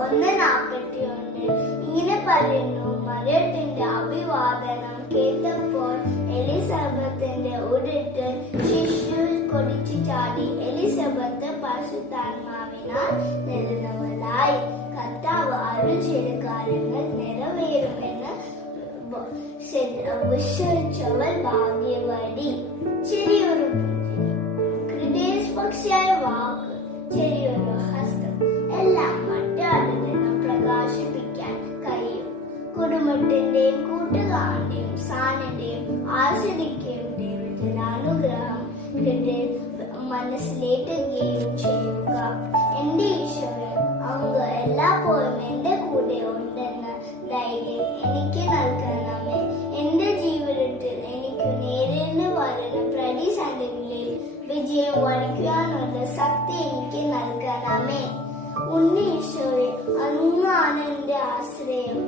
1:41 ഇങ്ങനെ പറയുന്നു. മറിയത്തിന്റെ അഭിവാദനം കേട്ടപ്പോൾ എലിസബത്തിന്റെ ഉരുട്ട് ശിശു കൊടിച്ചു ചാടി. എലിസബത്ത് പരിശുദ്ധാത്മാവിനാൽ നിറഞ്ഞവളായി. കർത്താവ് അരുൾ ചെയ്ത കാര്യങ്ങൾ നിറവേറുമെന്ന് വിശ്വസിച്ചവൾ ഭാഗ്യവതി. ചെറിയൊരു ഹൃദയസ്പർശിയായ വാക്ക്, ചെറിയൊരു ഹസ്തം എല്ലാം മറ്റാരിൽ നിന്നും പ്രകാശിപ്പിക്കാൻ കഴിയും. കുടുംബത്തിന്റെയും കൂട്ടുകാരന്റെയും സാന്നിധ്യം ആസ്വദിക്കുകയും ദൈവത്തിന്റെ അനുഗ്രഹം മനസ്സിലേറ്റുകയും ചെയ്യുക. എന്റെ ഈശോയെ, അങ്ങ് എല്ലായ്പ്പോഴും എന്റെ കൂടെ ഉണ്ടെന്ന ധൈര്യം എനിക്ക് നൽകണമേ. എന്റെ ജീവിതത്തിൽ എനിക്ക് നേരിടേണ്ടി വരുന്ന പ്രതിസന്ധികളിൽ വിജയം വരിക്കാനുള്ള ശക്തി എനിക്ക് നൽകണമേ. ഉണ്ണീശോയെ, അങ്ങാണ് എന്റെ ആശ്രയം.